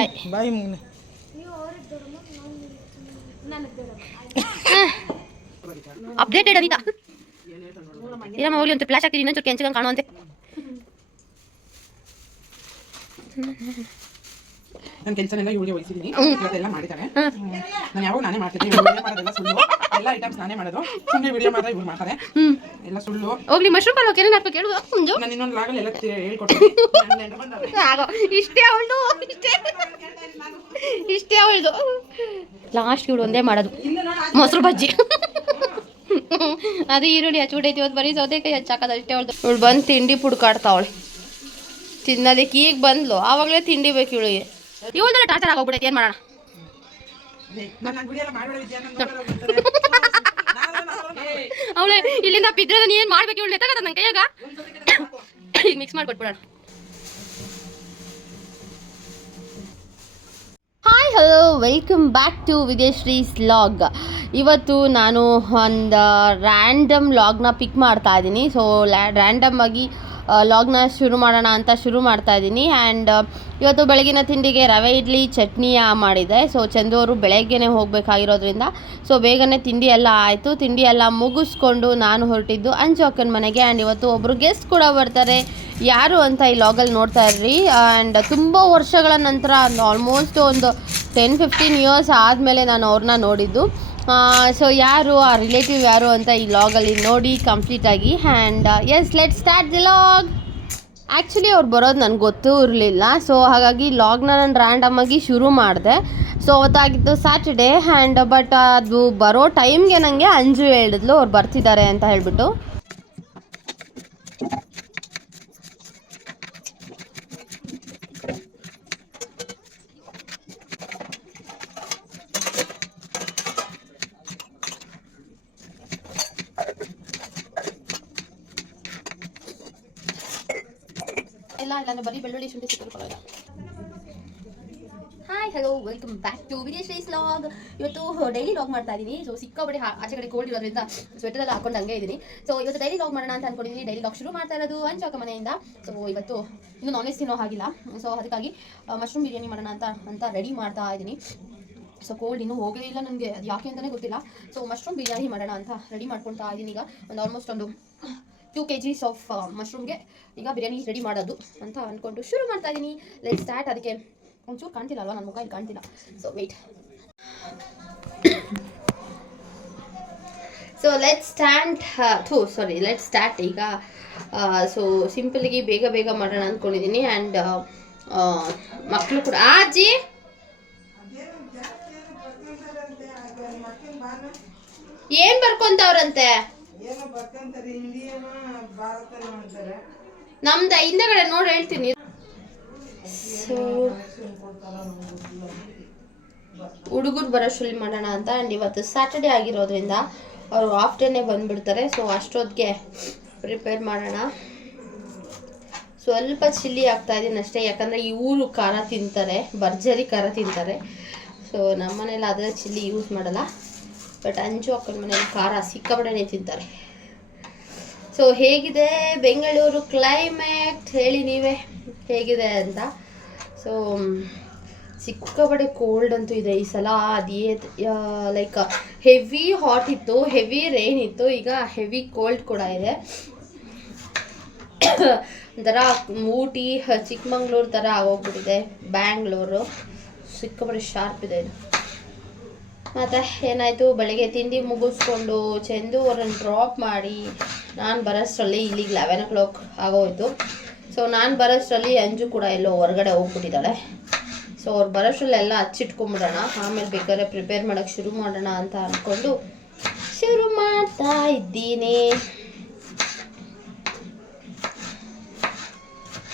ಬಾಯ್. ಬಾಯಿ ಮುಗ್ನೆ. ಅಪ್ಡೇಟೆಡ್ ಅನಿತಾ. ಇರಮ್ಮ ಹೋಗ್ಲಿ ಅಂತ ಫ್ಲಾಶ್ ಹಾಕ್ತೀನಿ ಇನ್ನೊಂದು ಕೆಂಚಗಂಗೆ ಕಾಣುವಂತೆ. ನನ್ನ ಕೆಲಸನೆಲ್ಲ ಇವಳಿಗೆ ವಹಿಸಿದ್ದೀನಿ. ಇವತ್ತೆಲ್ಲ ಮಾಡಿದ್ದಾಳೆ ನಾನು ಯಾವಾಗ ನಾನೇ ಮಾಡ್ತಿದ್ದೀನಿ ಮಾಡೋದೆಲ್ಲ ಸುಳ್ಳು. ಎಲ್ಲ ಐಟಮ್ಸ್ ನಾನೇ ಮಾಡೋದು. ಸುಮ್ಮನೆ ವಿಡಿಯೋ ಮಾಡಿದ್ರೆ ಇವ್ರು ಮಾಡ್ತಾರೆ. ಎಲ್ಲ ಸುಳ್ಳು. ಹೋಗ್ಲಿ ಮಶ್ರೂಮ್ ಪಲ್ವ ಏನೇನು ಹಾಕ್ಬೇಕು ಹೇಳು ನಾನು ಇನ್ನೊಂದು ಲಾಗಲ್ ಎಲ್ಲ ಹೇಳ್ಕೊಡ್ತೀನಿ. ಇಷ್ಟೇ ಅವಳು ಇಷ್ಟೇ. ಇಷ್ಟೇ ಅವಳದು. ಲಾಸ್ಟ್ ಇವಳು ಒಂದೇ ಮಾಡೋದು. ಮೊಸರು ಬಜ್ಜಿ. ಅದು ಈರುಳ್ಳಿ ಹಚ್ಬಿಟ್ಟೈತಿ ಇವತ್ತು ಬರೀ ಸೌತೆಕಾಯಿ ಹಚ್ಚಾಕದ ಅಷ್ಟೇ ಅವಳು ಇವಳು ಬಂದು ತಿಂಡಿ ಪುಡ್ಕಾಡ್ತಾವಳೆ ತಿನ್ನೋದಕ್ಕೆ ಈಗ ಬಂದ್ಲು. ಆವಾಗಲೇ ತಿಂಡಿ ಬೇಕು ಇವಳಿಗೆ. ಇವಳ್ದೆಲ್ಲ ಟಾರ್ಚರ್ ಆಗೋಗ್ಬಿಡೈತೆ ಏನು ಮಾಡೋಣ? ನಾನು. ನಾನು- ನಾನು- ಅವಳೆ ಇಲ್ಲಿಂದ ಬಿದ್ರೆ ನೀ ಏನು ಮಾಡ್ಬೇಕು ಇವಳು ಎತ್ತಾಗತ್ತ ನನ್ನ ಕೈಯಾಗ? ಈಗ mix ಮಾಡ್ಕೊಟ್ಬಿಡೋಣ. Hi hello welcome back to Videshree's log ಇವತ್ತು ನಾನು ಒಂದು ರ್ಯಾಂಡಮ್ ಲಾಗ್ನ ಪಿಕ್ ಮಾಡ್ತಾ ಇದ್ದೀನಿ ಸೊ ರ್ಯಾಂಡಮ್ ಆಗಿ ಲಾಗ್ನ ಶುರು ಮಾಡೋಣ ಅಂತ ಶುರು ಮಾಡ್ತಾ ಇದ್ದೀನಿ. ಆ್ಯಂಡ್ ಇವತ್ತು ಬೆಳಗಿನ ತಿಂಡಿಗೆ ರವೆ, ಇಡ್ಲಿ, ಚಟ್ನಿ ಮಾಡಿದೆ ಸೊ ಚಂದು ಅವರು ಬೆಳಗ್ಗೆನೇ ಹೋಗಬೇಕಾಗಿರೋದ್ರಿಂದ ಸೊ ಬೇಗನೆ ತಿಂಡಿ ಎಲ್ಲ ಆಯಿತು. ತಿಂಡಿ ಎಲ್ಲ ಮುಗಿಸ್ಕೊಂಡು ನಾನು ಹೊರಟಿದ್ದು ಅಂಜು ಮನೆಗೆ. ಆ್ಯಂಡ್ ಇವತ್ತು ಒಬ್ಬರು ಗೆಸ್ಟ್ ಕೂಡ ಬರ್ತಾರೆ. ಯಾರು ಅಂತ ಈ ಲಾಗಲ್ಲಿ ನೋಡ್ತಾ ಇರ್ರಿ. ಆ್ಯಂಡ್ ತುಂಬ ವರ್ಷಗಳ ನಂತರ ಆಲ್ಮೋಸ್ಟ್ ಒಂದು ಟೆನ್ ಫಿಫ್ಟೀನ್ ಇಯರ್ಸ್ ಆದಮೇಲೆ ನಾನು ಅವ್ರನ್ನ ನೋಡಿದ್ದು. ಸೊ ಯಾರು, ಆ ರಿಲೇಟಿವ್ ಯಾರು ಅಂತ ಈ ಲಾಗಲ್ಲಿ ನೋಡಿ ಕಂಪ್ಲೀಟಾಗಿ and yes let start the log actually ಅವ್ರು ಬರೋದು ನನಗೆ ಗೊತ್ತೂ ಇರಲಿಲ್ಲ ಸೊ ಹಾಗಾಗಿ ಲಾಗ್ನ ನಾನು ರ್ಯಾಂಡಮಾಗಿ ಶುರು ಮಾಡಿದೆ. ಸೊ ಅವತ್ತಾಗಿತ್ತು ಸ್ಯಾಟರ್ಡೇ ಆ್ಯಂಡ್ ಬಟ್ ಅದು ಬರೋ ಟೈಮ್ಗೆ ನನಗೆ ಅಂಜು ಹೇಳಿದ್ಲು, ಅವ್ರು ಬರ್ತಿದ್ದಾರೆ ಅಂತ ಹೇಳ್ಬಿಟ್ಟು. ಇಲ್ಲ ಇಲ್ಲ ಬರೀ ಬೆಳ್ಳುಳ್ಳಿ ಶುಂಠಿ ಸಿಕ್ಕಲ್ಲ hi hello welcome back to Vinesh rice log ಇವತ್ತು ಡೈಲಿ ಲಾಗ್ ಮಾಡ್ತಾ ಇದ್ದೀನಿ ಸೊ ಹಾ- ಆಚೆ ಕಡೆ ಕೋಲ್ಡ್ ಇರೋದ್ರಿಂದ ಸ್ವೆಟರ್ ಎಲ್ಲ ಹಾಕೊಂಡು ಹಂಗೆ ಇದ್ದೀನಿ ಸೊ ಇವತ್ತು ಡೈಲಿ ಲಾಗ್ ಮಾಡೋಣ ಅಂತ ಅನ್ಕೊಂಡಿದ್ದೀನಿ ಡೈಲಿ ಲಾಗ್ ಶುರು ಮಾಡ್ತಾ ಇರೋದು ಅಂಚಾಕ ಮನೆಯಿಂದ. ಸೊ ಇವತ್ತು ಇನ್ನೂ ನಾನ್ ವೆಜ್ ತಿನ್ನೋ ಹಾಗಿಲ್ಲ. ಸೊ ಅದಕ್ಕಾಗಿ ಮಶ್ರೂಮ್ ಬಿರಿಯಾನಿ ಮಾಡೋಣ ಅಂತ ಅಂತ ರೆಡಿ ಮಾಡ್ತಾ ಇದ್ದೀನಿ ಸೊ ಕೋಲ್ಡ್ ಇನ್ನೂ ಹೋಗೇ ಇಲ್ಲ ನನಗೆ. ಅದು ಯಾಕೆ ಅಂತಲೇ ಗೊತ್ತಿಲ್ಲ. ಸೊ ಮಶ್ರೂಮ್ ಬಿರಿಯಾನಿ ಮಾಡೋಣ ಅಂತ ರೆಡಿ ಮಾಡ್ಕೊಳ್ತಾ ಇದ್ದೀನಿ ಈಗ. ಒಂದು ಆಲ್ಮೋಸ್ಟ್ ಒಂದು ಟೂ ಕೆ ಜೀಸ್ ಆಫ್ ಮಶ್ರೂಮ್ಗೆ ಈಗ ಬಿರಿಯಾನಿ ರೆಡಿ ಮಾಡೋದು ಅಂತ ಅಂದ್ಕೊಂಡು ಶುರು ಮಾಡ್ತಾ ಇದ್ದೀನಿ ಲೈಕ್ ಸ್ಟಾರ್ಟ್ ಅದಕ್ಕೆ ಒಂಚೂರು ಕಾಣ್ತಿಲ್ಲ ಅಲ್ವಾ ನನ್ನ ಮುಖ ಇಲ್ಲಿ ಕಾಣ್ತಿಲ್ಲ. So wait so let stand ಥೂ ಸಾರಿ ಲೆಟ್ ಸ್ಟಾರ್ಟ್ ಈಗ. ಸೊ ಸಿಂಪಲ್ಗೆ ಬೇಗ ಬೇಗ ಮಾಡೋಣ ಅಂದ್ಕೊಂಡಿದ್ದೀನಿ ಆ್ಯಂಡ್ ಮಕ್ಕಳು ಕೂಡ. ಆಜಿ! ಏನ್ ಬರ್ಕೊಂತವ್ರಂತೆ? ನಮ್ದು ಹಿಂದೆಗಡೆ ನೋಡಿ ಹೇಳ್ತೀನಿ. ಸೊ ಹುಡುಗರು ಬರೋಷ್ಟರಲ್ಲಿ ಮಾಡೋಣ ಅಂತ. ಆ್ಯಂಡ್ ಇವತ್ತು ಸ್ಯಾಟರ್ಡೇ ಆಗಿರೋದ್ರಿಂದ ಅವರು ಆಫ್ ಡೇನೇ ಬಂದ್ಬಿಡ್ತಾರೆ. ಸೊ ಅಷ್ಟೊತ್ತಿಗೆ ಪ್ರಿಪೇರ್ ಮಾಡೋಣ. ಸ್ವಲ್ಪ ಚಿಲ್ಲಿ ಆಗ್ತಾ ಇದ್ದೀನಿ ಅಷ್ಟೇ. ಯಾಕಂದರೆ ಊರು ಖಾರ ತಿಂತಾರೆ. ಭರ್ಜರಿ ಖಾರ ತಿಂತಾರೆ. ಸೊ ನಮ್ಮ ಮನೇಲಿ ಆದರೆ ಚಿಲ್ಲಿ ಯೂಸ್ ಮಾಡಲ್ಲ. ಬಟ್ ಅಂಜು ಅಕ್ಕನ ಮನೆಯಲ್ಲಿ ಖಾರ ಸಿಕ್ಕಾಪಟ್ಟೆನೇ ತಿಂತಾರೆ. ಸೊ ಹೇಗಿದೆ ಬೆಂಗಳೂರು ಕ್ಲೈಮೇಟ್ ಹೇಳಿ ನೀವೇ? ಹೇಗಿದೆ ಅಂತ? ಸೊ ಸಿಕ್ಕಾಪಟ್ಟೆ ಕೋಲ್ಡ್ ಅಂತೂ ಇದೆ ಈ ಸಲ. ಅದೇ ಲೈಕ್ ಹೆವಿ ಹಾಟ್ ಇತ್ತು ಹೆವಿ ರೈನ್ ಇತ್ತು. ಈಗ ಹೆವಿ ಕೋಲ್ಡ್ ಕೂಡ ಇದೆ. ಒಂಥರ ಊಟಿ, ಚಿಕ್ಕಮಂಗ್ಳೂರು ಥರ ಆಗೋಗ್ಬಿಟ್ಟಿದೆ. ಬ್ಯಾಂಗ್ಳೂರು. ಸಿಕ್ಕಾಪಟ್ಟೆ ಶಾರ್ಪ್ ಇದೆ ಇದು. ಮತ್ತು ಏನಾಯಿತು? ಬೆಳಗ್ಗೆ ತಿಂಡಿ ಮುಗಿಸ್ಕೊಂಡು ಚೆಂದು ಅವರನ್ನು ಡ್ರಾಪ್ ಮಾಡಿ ನಾನು ಬರೋಷ್ಟರಲ್ಲಿ ಇಲ್ಲಿಗೆ ಲೆವೆನ್ ಓ ಕ್ಲಾಕ್ ಆಗೋಯ್ತು. ಸೊ ನಾನು ಬರೋಷ್ಟರಲ್ಲಿ ಅಂಜು ಕೂಡ ಎಲ್ಲೋ ಹೊರಗಡೆ ಹೋಗ್ಬಿಟ್ಟಿದ್ದಾಳೆ. ಸೊ ಅವ್ರು ಬರೋಷ್ಟರಲ್ಲಿ ಎಲ್ಲ ಹಚ್ಚಿಟ್ಕೊಂಬಿಡೋಣ. ಆಮೇಲೆ ಬೇಕಾದ್ರೆ ಪ್ರಿಪೇರ್ ಮಾಡೋಕ್ಕೆ ಶುರು ಮಾಡೋಣ ಅಂತ ಅಂದ್ಕೊಂಡು ಶುರು ಮಾಡ್ತಾ ಇದ್ದೀನಿ.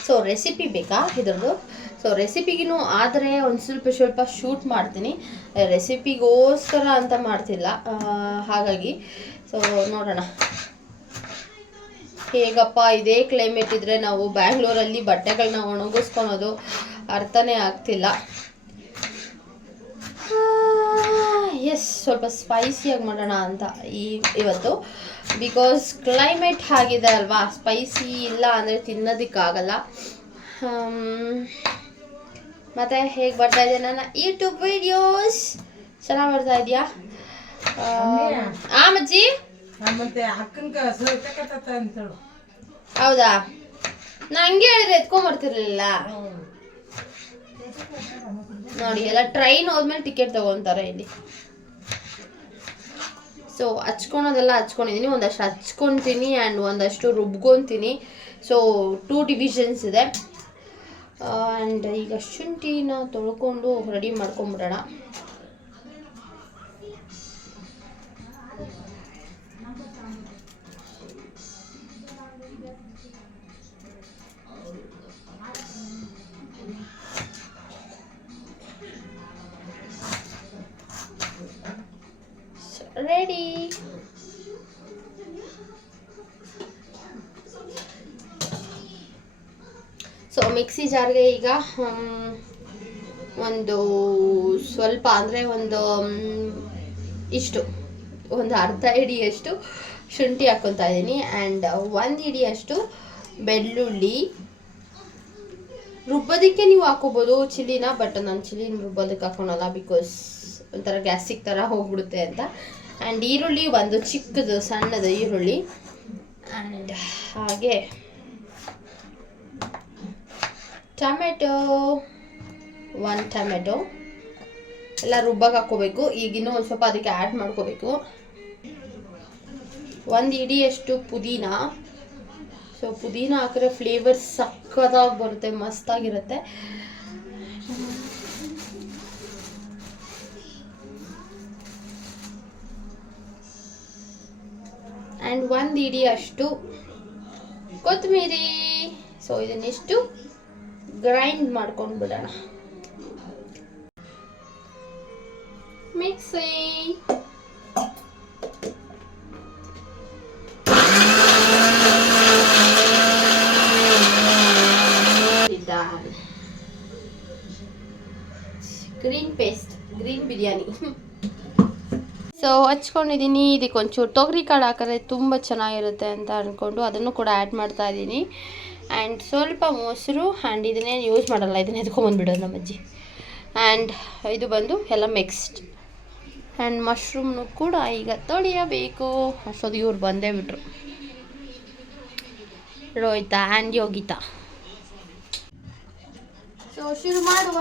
ಸೊ ರೆಸಿಪಿ ಬೇಕಾ ಇದ್ರದ್ದು? ಸೊ ರೆಸಿಪಿಗಿನೂ ಆದರೆ ಒಂದು ಸ್ವಲ್ಪ ಸ್ವಲ್ಪ ಶೂಟ್ ಮಾಡ್ತೀನಿ. ರೆಸಿಪಿಗೋಸ್ಕರ ಅಂತ ಮಾಡ್ತಿಲ್ಲ. ಹಾಗಾಗಿ ಸೊ ನೋಡೋಣ. ಹೇಗಪ್ಪ, ಇದೇ ಕ್ಲೈಮೇಟ್ ಇದ್ದರೆ ನಾವು ಬ್ಯಾಂಗ್ಳೂರಲ್ಲಿ ಬಟ್ಟೆಗಳನ್ನ ಒಣಗಿಸ್ಕೊಳೋದು ಅರ್ಥನೇ ಆಗ್ತಿಲ್ಲ. ಎಸ್ ಸ್ವಲ್ಪ ಸ್ಪೈಸಿಯಾಗಿ ಮಾಡೋಣ ಅಂತ ಈ, ಇವತ್ತು. ಬಿಕಾಸ್ ಕ್ಲೈಮೇಟ್ ಆಗಿದೆ ಅಲ್ವಾ? ಸ್ಪೈಸಿ ಇಲ್ಲ ಅಂದರೆ ತಿನ್ನೋದಕ್ಕಾಗಲ್ಲ. ಮತ್ತೆ ಹೇಗೆ ಬರ್ತಾ ಇದೆ ನನ್ನ ಯೂಟ್ಯೂಬ್ ವಿಡಿಯೋಸ್ ಚೆನ್ನಾಗಿ ಬರ್ತಾ ಇದೆಯಾ? ಆ ಮಜ್ಜಿ ಮತ್ತೆ ಅಕ್ಕನ್ಕ ಸೋತಕತ್ತ ಅಂತೇಳು. ಹೌದಾ? ನಾ ಹಂಗೆ ಹೇಳಿದ್ರೆ ಎತ್ಕೊಂಬರ್ತಿರ್ಲಿಲ್ಲ. ನೋಡಿ ಎಲ್ಲ ಟ್ರೈನ್ ಹೋದ್ಮೇಲೆ ಟಿಕೆಟ್ ತಗೊಂತಾರೆ ಇಲ್ಲಿ. ಸೊ ಹಚ್ಕೊಳೋದೆಲ್ಲ ಹಚ್ಕೊಂಡಿದ್ದೀನಿ ಒಂದಷ್ಟು ಹಚ್ಕೊತೀನಿ ಆ್ಯಂಡ್ ಒಂದಷ್ಟು ರುಬ್ಕೊತೀನಿ. ಸೊ ಟೂ ಡಿವಿಷನ್ಸ್ ಇದೆ. ಆ್ಯಂಡ್ ಈಗ ಶುಂಠಿನ ತೊಳ್ಕೊಂಡು ರೆಡಿ ಮಾಡ್ಕೊಂಬಿಡೋಣ ಮಿಕ್ಸಿ ಜಾರ್ಗೆ ಈಗ ಒಂದು ಸ್ವಲ್ಪ ಅಂದರೆ ಒಂದು ಇಷ್ಟು, ಒಂದು ಅರ್ಧ ಹಿಡಿಯಷ್ಟು ಶುಂಠಿ ಹಾಕ್ಕೊತಾ ಇದ್ದೀನಿ. ಆ್ಯಂಡ್ ಒಂದು ಹಿಡಿಯಷ್ಟು ಬೆಳ್ಳುಳ್ಳಿ. ರುಬ್ಬೋದಕ್ಕೆ ನೀವು ಹಾಕೋಬೋದು ಚಿಲ್ಲಿನ ಬಟ್ ನಾನು ಚಿಲ್ಲಿನ ರುಬ್ಬೋದಕ್ಕೆ ಹಾಕೊಳಲ್ಲ ಬಿಕಾಸ್ ಒಂಥರ ಗ್ಯಾಸ್ಟಿಕ್ ಥರ ಹೋಗ್ಬಿಡುತ್ತೆ ಅಂತ. ಆ್ಯಂಡ್ ಈರುಳ್ಳಿ ಒಂದು ಚಿಕ್ಕದು, ಸಣ್ಣದು ಈರುಳ್ಳಿ. ಆ್ಯಂಡ್ ಹಾಗೆ ಟೊಮೆಟೊ ಒನ್ ಟೊಮೆಟೊ. ಎಲ್ಲ ರುಬ್ಬಕ್ಕೆ ಹಾಕ್ಕೋಬೇಕು. ಈಗಿನ್ನೂ ಒಂದು ಸ್ವಲ್ಪ ಅದಕ್ಕೆ ಆ್ಯಡ್ ಮಾಡ್ಕೋಬೇಕು. ಒಂದು ಇಡಿಯಷ್ಟು ಪುದೀನ. ಸೊ ಪುದೀನ ಹಾಕಿದ್ರೆ ಫ್ಲೇವರ್ ಸಕ್ಕತ್ತಾಗಿ ಬರುತ್ತೆ, ಮಸ್ತಾಗಿರುತ್ತೆ. ಆ್ಯಂಡ್ ಒಂದು ಇಡಿಯಷ್ಟು ಕೊತ್ತಂಬರಿ ಸೊ ಇದನ್ನಿಷ್ಟು? ಗ್ರೈಂಡ್ ಮಾಡ್ಕೊಂಡು ಬಿಡೋಣ mixie green paste green biryani so ಹಚ್ಕೊಂಡಿದ್ದೀನಿ. ಇದಕ್ಕೆ ಒಂಚೂರು ತೊಗರಿ ಕಾಳು ಹಾಕಿದ್ರೆ ತುಂಬ ಚೆನ್ನಾಗಿರುತ್ತೆ ಅಂತ ಅಂದ್ಕೊಂಡು ಅದನ್ನು ಕೂಡ ಆ್ಯಡ್ ಮಾಡ್ತಾ ಇದ್ದೀನಿ. ಆ್ಯಂಡ್ ಸ್ವಲ್ಪ ಮೊಸರು ಆ್ಯಂಡ್ ಇದನ್ನೇ ಯೂಸ್ ಮಾಡಲ್ಲ, ಇದನ್ನ ಎತ್ಕೊಂಬಂದ್ಬಿಡೋದು ನಮ್ಮ ಅಜ್ಜಿ. ಆ್ಯಂಡ್ ಇದು ಬಂದು ಎಲ್ಲ ಮಿಕ್ಸ್ಡ್ ಆ್ಯಂಡ್ ಮಶ್ರೂಮ್ನು ಕೂಡ ಈಗ ತೊಳೆಯಬೇಕು. ಅಷ್ಟೊತ್ತಿಗೆ ಇವ್ರು ಬಂದೇ ಬಿಟ್ರು. ರೋಹಿತಾ ಆ್ಯಂಡ್ ಯೋಗಿತಾ. ಸೊ ಶುರು ಮಾಡುವ.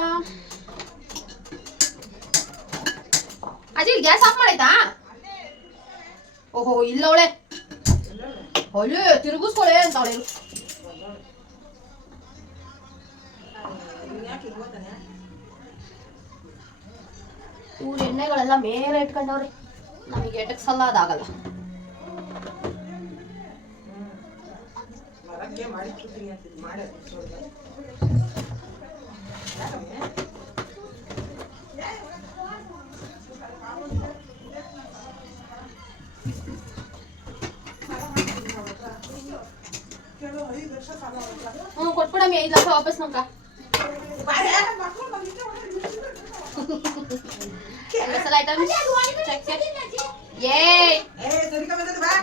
ಅಜ್ಜಿ ಗ್ಯಾಸ್ ಆಫ್ ಮಾಡಾಯ್ತಾ? ಓಹೋ ಇಲ್ಲ ಅವಳೆ ಅಲ್ಲೇ ತಿರುಗಿಸ್ಕೊಳೆ ಅಂತ ಅವಳು. ಇವ್ರು ಎಣ್ಣೆಗಳೆಲ್ಲ ಮೇಲೆ ಇಟ್ಕೊಂಡವ್ರಿ. ನಮಗೆ ಎಟಕ್ಸಲ್ಲ ಅದಾಗಲ್ಲ ಹ್ಞೂ ಕೊಟ್ಬಿಡಮ್ಮಿ ಐದು ಲಕ್ಷ ವಾಪಸ್ ನಮ್ಗ. ಮಸಾಲ ಐಟಮ್ಸ್ ಚೆಕ್ ಚೆಕ್ ಏ ಏ ಸರಿಕ ಬಂದದ ಬಾ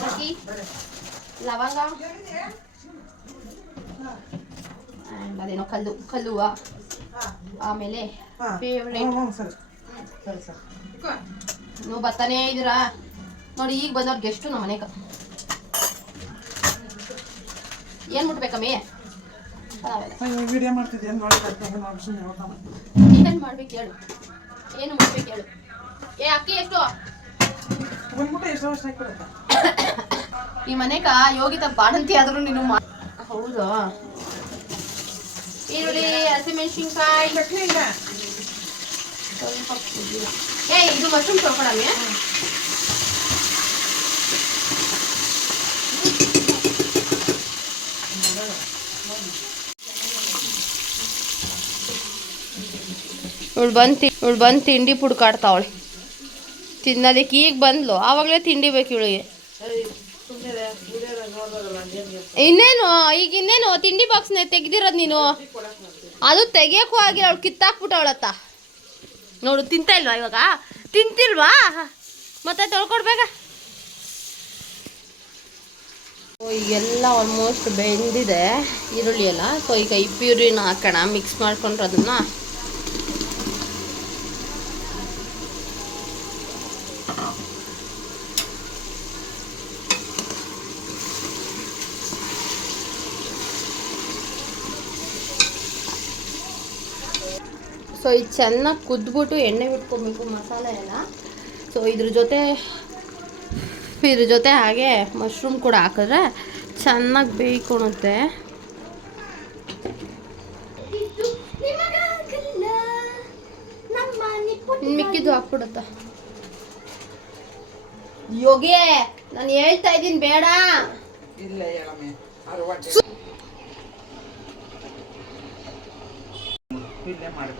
ಅಕ್ಕಿ ಲವಂಗ ಅದೇನೋ ಕಲ್ಲು ಕಲ್ಲುವ ಆಮೇಲೆ ಫೇವ್ರೇಟ್ ನೀವು ಬರ್ತಾನೇ ಇದ್ದೀರಾ ನೋಡಿ ಈಗ ಬಂದವ್ರು ಗೆಸ್ಟು ನಮ್ಮ ಮನೆಗೆ ಏನು ಮುಟ್ಬೇಕಮ್ಮಿ? ವಿಡಿಯೋ ಮಾಡ್ತಿದ್ದೆ. ಸುಮ್ಮನೆ ಮಾಡ್ಬೇಕು ಹೇಳು ಏನು ಹೇಳು. ಏ ಅಕ್ಕಿ ಎಷ್ಟು? ಬಂದ್ಬಿಟ್ಟು ಎಷ್ಟು ವರ್ಷ ಹಾಕ್ಬಿಡುತ್ತೆ. ಈ ಮನೆಗ ಯೋಗಿತ ಬಾಣಂತಿ ಆದ್ರೂ ನೀನು ಹೌದು. ಈರುಳ್ಳಿ ಹಸಿಮೆಣಸಿನ್ಕಾಯಿ ಚಟ್ನಿ ಇಲ್ಲ. ಸ್ವಲ್ಪ ಏ ಇದು ಮಶ್ರೂಮ್ ತೊಳ್ಕೊಳಮ್ಮಿ ಇವಳು ಬಂದು ಇವಳು ಬಂದು ತಿಂಡಿ ಪುಡ್ಕಾಡ್ತಾವಳೆ. ತಿನ್ನೋದಕ್ಕೆ ಈಗ ಬಂದ್ಲು. ಆವಾಗಲೇ ತಿಂಡಿ ಬೇಕು ಇವಳಿಗೆ. ಇನ್ನೇನು, ಈಗ ಇನ್ನೇನು, ತಿಂಡಿ ಬಾಕ್ಸ್ನ ತೆಗ್ದಿರೋದು ನೀನು. ಅದು ತೆಗಿಯೋಕ್ಕೂ ಆಗಿಲ್ಲ, ಅವಳು ಕಿತ್ತಾಕ್ಬಿಟ್ಟವಳತ್ತ. ನೋಡು, ತಿಂತಾ ಇಲ್ವಾ ಇವಾಗ? ತಿಂತಿಲ್ವಾ? ಮತ್ತೆ ತೊಳ್ಕೊಡ್ಬೇಕ ಈಗೆಲ್ಲ ಆಲ್ಮೋಸ್ಟ್ ಬೆಂದಿದೆ, ಈರುಳ್ಳಿ ಎಲ್ಲ. ಸೊ ಈಗ ಈ ಪ್ಯೂರಿನ ಹಾಕೋಣ ಮಿಕ್ಸ್ ಮಾಡ್ಕೊಂಡ್ರೆ ಅದನ್ನು ಸೊ ಇದು ಚೆನ್ನಾಗಿ ಕುದ್ಬಿಟ್ಟು ಎಣ್ಣೆ ಬಿಟ್ಕೊಬೇಕು ಮಸಾಲೆ ಎಲ್ಲ. ಸೊ ಇದ್ರ ಜೊತೆ ಇದ್ರ ಜೊತೆ ಹಾಗೆ ಮಶ್ರೂಮ್ ಕೂಡ ಹಾಕಿದ್ರೆ ಚೆನ್ನಾಗಿ ಬೇಯ್ಕೊಳುತ್ತೆ ಮಿಕ್ಕಿದ್ದು ಹಾಕ್ಬಿಡುತ್ತ? ಯೋಗಿ ನಾನು ಹೇಳ್ತಾ ಇದ್ದೀನಿ ಬೇಡ. ಇಲ್ಲ ಮಾಡಿ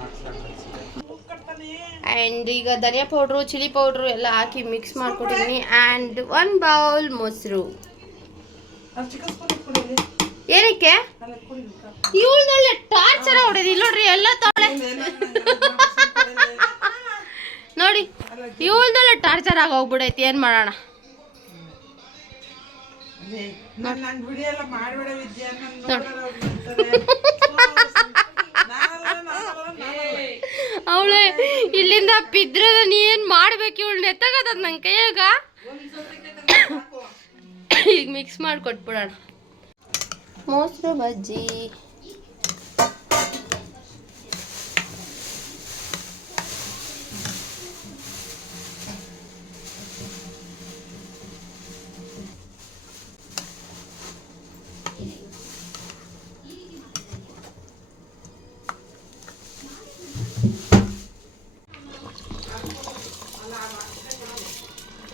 ಆ್ಯಂಡ್ ಈಗ ಧನಿಯಾ ಪೌಡ್ರು ಚಿಲ್ಲಿ ಪೌಡ್ರು ಎಲ್ಲ ಹಾಕಿ ಮಿಕ್ಸ್ ಮಾಡ್ಕೊಟ್ಟಿದ್ದೀನಿ ಆ್ಯಂಡ್ ಒನ್ ಬೌಲ್ ಮೊಸರು. ಏನಕ್ಕೆ? ಇವಳನ್ನೆಲ್ಲ ಟಾರ್ಚರ್ ಹೊಡೆದಿ ನೋಡ್ರಿ ಎಲ್ಲ ತೊಳೆ. ನೋಡಿ ಇವಳ್ದೊಳ್ಳೆ ಟಾರ್ಚರ್ ಆಗಿ ಹೋಗ್ಬಿಡೈತಿ. ಏನು ಮಾಡೋಣ? ನಾನು ಅವಳೆ ಇಲ್ಲಿಂದ ಬಿದ್ರೆ ನಾನು ಏನು ಮಾಡ್ಬೇಕು ಇವಳು ಎತ್ತಗದ ನನ್ನ ಕೈಯಾಗ? ಈಗ ಮಿಕ್ಸ್ ಮಾಡಿ ಕೊಟ್ಬಿಡೋಣ ಮೊಸರು ಬಜ್ಜಿ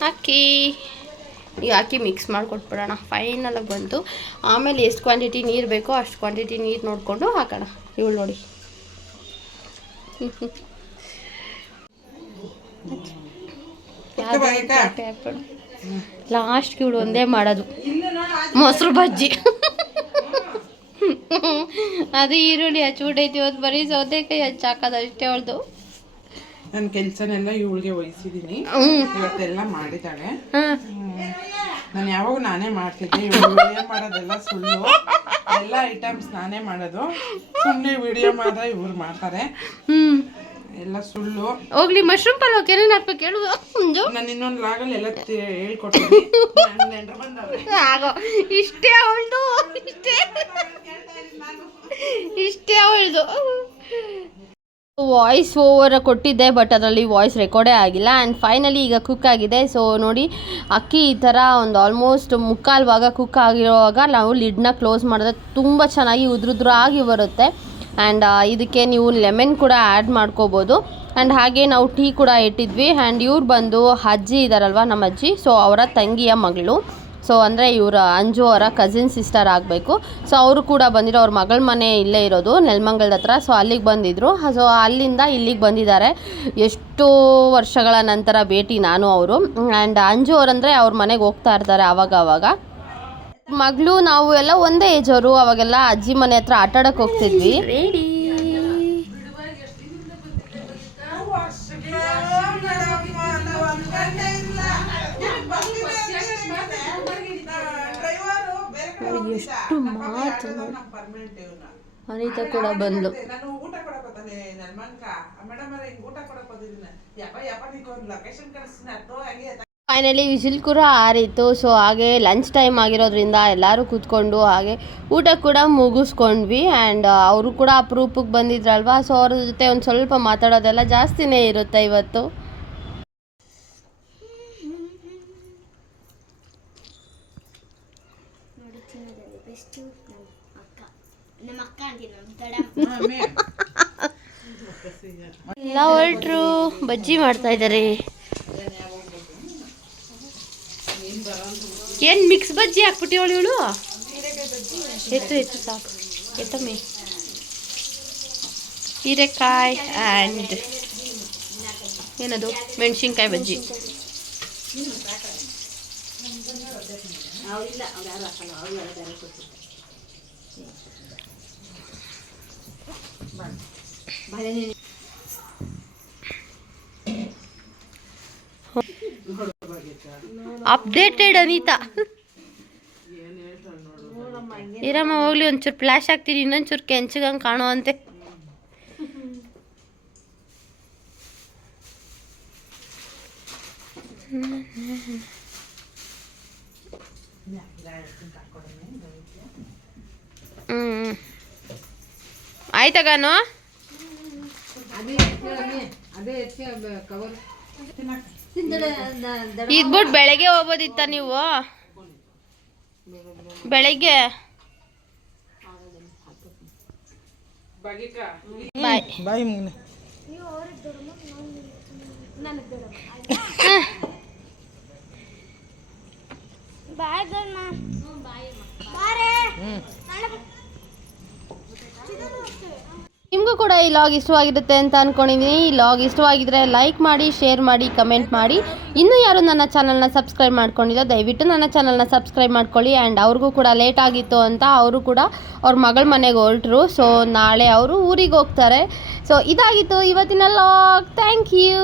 ಹಾಕಿ ಈಗ ಹಾಕಿ ಮಿಕ್ಸ್ ಮಾಡಿಕೊಟ್ಬಿಡೋಣ. ಫೈನಲಾಗಿ ಬಂತು ಆಮೇಲೆ ಎಷ್ಟು ಕ್ವಾಂಟಿಟಿ ನೀರು ಬೇಕೋ ಅಷ್ಟು ಕ್ವಾಂಟಿಟಿ ನೀರು ನೋಡಿಕೊಂಡು ಹಾಕೋಣ. ಇವಳು ನೋಡಿ. ಲಾಸ್ಟ್ ಇವಳು ಒಂದೇ ಮಾಡೋದು. ಮೊಸರು ಬಜ್ಜಿ. ಅದು ಈರುಳ್ಳಿ ಹಚ್ಬಿಟ್ಟೈತಿ ಇವತ್ತು ಬರೀ ಸೌತೆಕಾಯಿ ಹಚ್ಚಾಕೋದು ಅಷ್ಟೇ ಅವಳ್ದು. ನನ್ನ ಕೆಲಸನೆಲ್ಲ ಇವಳಿಗೆ ವಹಿಸಿದ್ದೀನಿ ಇವತ್ತೆಲ್ಲ ಮಾಡಿದ್ದಾಳೆ ನಾನು ಯಾವಾಗ ನಾನೇ ಮಾಡ್ತಿದ್ದೆ. ಇವಳು ವಿಡಿಯೋ ಮಾಡೋದೆಲ್ಲ ಸುಳ್ಳು. ಎಲ್ಲ ಐಟಮ್ಸ್ ನಾನೇ ಮಾಡೋದು. ಸುಮ್ಮನೆ ವಿಡಿಯೋ ಮಾತ್ರ ಇವ್ರು ಮಾಡ್ತಾರೆ. ಎಲ್ಲ ಸುಳ್ಳು. ಹೋಗ್ಲಿ ಮಶ್ರೂಮ್ ಪಲಾವ್ ಕೆರೆ ಹಾಕ್ಬೇಕು ಹೇಳು. ನಾನು ಇನ್ನೊಂದು ಲಾಗಲ್ಲಿ ಎಲ್ಲ ಹೇಳ್ಕೊಡ್ತೀನಿ. ಆಗೋ ಇಷ್ಟೇ ಅವಳ್ದು. ಇಷ್ಟೇ. ಇಷ್ಟೇ ಅವಳ್ದು. ವಾಯ್ಸ್ ಓವರ್ ಕೊಟ್ಟಿದ್ದೆ ಬಟ್ ಅದರಲ್ಲಿ ವಾಯ್ಸ್ ರೆಕಾರ್ಡೇ ಆಗಿಲ್ಲ. ಆ್ಯಂಡ್ ಫೈನಲಿ ಈಗ ಕುಕ್ ಆಗಿದೆ. ಸೊ ನೋಡಿ, ಅಕ್ಕಿ ಈ ಥರ ಒಂದು ಆಲ್ಮೋಸ್ಟ್ ಮುಕ್ಕಾಲು ಭಾಗ ಕುಕ್ ಆಗಿರುವಾಗ ನಾವು ಲಿಡ್ನ ಕ್ಲೋಸ್ ಮಾಡಿದ್ರೆ ತುಂಬ ಚೆನ್ನಾಗಿ ಉದ್ರುದ್ರಾಗಿ ಬರುತ್ತೆ. ಆ್ಯಂಡ್ ಇದಕ್ಕೆ ನೀವು ಲೆಮನ್ ಕೂಡ ಆ್ಯಡ್ ಮಾಡ್ಕೋಬೋದು. ಆ್ಯಂಡ್ ಹಾಗೆ ನಾವು ಟೀ ಕೂಡ ಇಟ್ಟಿದ್ವಿ. ಆ್ಯಂಡ್ ಇವ್ರು ಬಂದು ಅಜ್ಜಿ ಇದ್ದಾರಲ್ವ ನಮ್ಮ ಅಜ್ಜಿ? ಸೊ ಅವರ ತಂಗಿಯ ಮಗಳು. ಸೊ ಅಂದರೆ ಇವರ ಅಂಜು ಅವರ ಕಸಿನ್ ಸಿಸ್ಟರ್ ಆಗಬೇಕು. ಸೊ ಅವರು ಕೂಡ ಬಂದಿರೋ ಅವ್ರ ಮಗಳ ಮನೆ ಇಲ್ಲೇ ಇರೋದು, ನೆಲಮಂಗಲದ ಹತ್ರ. ಸೊ ಅಲ್ಲಿಗೆ ಬಂದಿದ್ದರು ಸೊ ಅಲ್ಲಿಂದ ಇಲ್ಲಿಗೆ ಬಂದಿದ್ದಾರೆ. ಎಷ್ಟು ವರ್ಷಗಳ ನಂತರ ಭೇಟಿ ನಾನು ಅವರು. ಆ್ಯಂಡ್ ಅಂಜು ಅವರಂದರೆ ಅವ್ರ ಮನೆಗೆ ಹೋಗ್ತಾ ಇರ್ತಾರೆ ಆವಾಗ ಆವಾಗ ಮಗಳು, ನಾವು ಎಲ್ಲ ಒಂದೇ ಏಜ್ ಅವರು. ಅವಾಗೆಲ್ಲ ಅಜ್ಜಿ ಮನೆ ಹತ್ರ ಆಟ ಆಡಕ್ಕೆ ಹೋಗ್ತಿದ್ವಿ ಒಂದು ಮಾತು ಅನಿತಾ ಕೂಡ ಬಂದ್ಲು. ಫೈನಲಿ ವಿಸಿಲ್ ಕೂಡ ಆರಿತ್ತು ಸೊ ಹಾಗೆ ಲಂಚ್ ಟೈಮ್ ಆಗಿರೋದ್ರಿಂದ ಎಲ್ಲರೂ ಕೂತ್ಕೊಂಡು ಹಾಗೆ ಊಟ ಕೂಡ ಮುಗಿಸ್ಕೊಂಡ್ವಿ. ಆ್ಯಂಡ್ ಅವರು ಕೂಡ ಅಪರೂಪಕ್ಕೆ ಬಂದಿದ್ರಲ್ವಾ? ಸೊ ಅವ್ರ ಜೊತೆ ಒಂದು ಸ್ವಲ್ಪ ಮಾತಾಡೋದೆಲ್ಲ ಜಾಸ್ತಿನೇ ಇರುತ್ತೆ ಇವತ್ತು. ಎಲ್ಲ ಹೊರಟ್ರು ಬಜ್ಜಿ ಮಾಡ್ತಾ ಇದ್ದಾರೆ. ಏನು ಮಿಕ್ಸ್ ಬಜ್ಜಿ ಹಾಕ್ಬಿಟ್ಟಿವಳು ಇವಳು? ಎತ್ತು ಎತ್ತು ಸಾಕು. ಎತ್ತಮ್ಮಿ. ಹೀರೆಕಾಯಿ ಆ್ಯಂಡ್ ಏನದು? ಮೆಣಸಿನ್ಕಾಯಿ ಬಜ್ಜಿ. ಅಪ್ಡೇಟೆಡ್ ಅನಿತಾ. ಇರಮ್ಮ ಹೋಗ್ಲಿ ಒಂಚೂರು ಫ್ಲ್ಯಾಶ್ ಆಗ್ತೀನಿ ಇನ್ನೊಂಚೂರು ಕೆಂಚಗಂಗೆ ಕಾಣುವಂತೆ. ಹ್ಞೂ ಆಯ್ತಗಾನು ಇದ್ಬಿಟ್ಟು ಬೆಳಗ್ಗೆ ಹೋಗ್ಬೋದಿತ್ತ ನೀವು? ಬೆಳಗ್ಗೆ? ಬಾಯ್. ಬಾಯಿ ಮುಗ್ನೆ. ಕೂಡ ಈ ಲಾಗ್ ಇಷ್ಟವಾಗಿರುತ್ತೆ ಅಂತ ಅಂದ್ಕೊಂಡಿದ್ದೀನಿ ಈ ಲಾಗ್ ಇಷ್ಟವಾಗಿದ್ರೆ ಲೈಕ್ ಮಾಡಿ ಶೇರ್ ಮಾಡಿ ಕಮೆಂಟ್ ಮಾಡಿ. ಇನ್ನೂ ಯಾರು ನನ್ನ ಚಾನಲ್ನ ಸಬ್ಸ್ಕ್ರೈಬ್ ಮಾಡ್ಕೊಂಡಿಲ್ಲ, ದಯವಿಟ್ಟು ನನ್ನ ಚಾನಲ್ನ ಸಬ್ಸ್ಕ್ರೈಬ್ ಮಾಡ್ಕೊಳ್ಳಿ. ಆ್ಯಂಡ್ ಅವ್ರಿಗೂ ಕೂಡ ಲೇಟ್ ಆಗಿತ್ತು ಅಂತ ಅವರು ಕೂಡ ಅವ್ರ ಮಗಳ ಮನೆಗೆ ಹೊರಟರು. ಸೊ ನಾಳೆ ಅವರು ಊರಿಗೆ ಹೋಗ್ತಾರೆ. ಸೊ ಇದಾಗಿತ್ತು ಇವತ್ತಿನ ಲಾಗ್ ಥ್ಯಾಂಕ್ ಯು